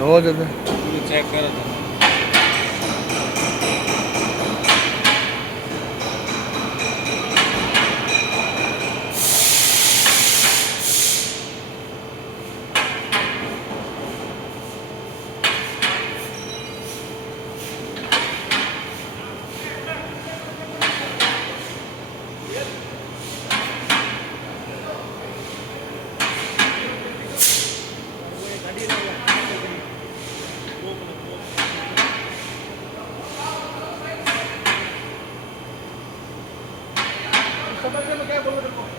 रोज आता चेक करत आहे. समझ में क्या बोल रहे हो?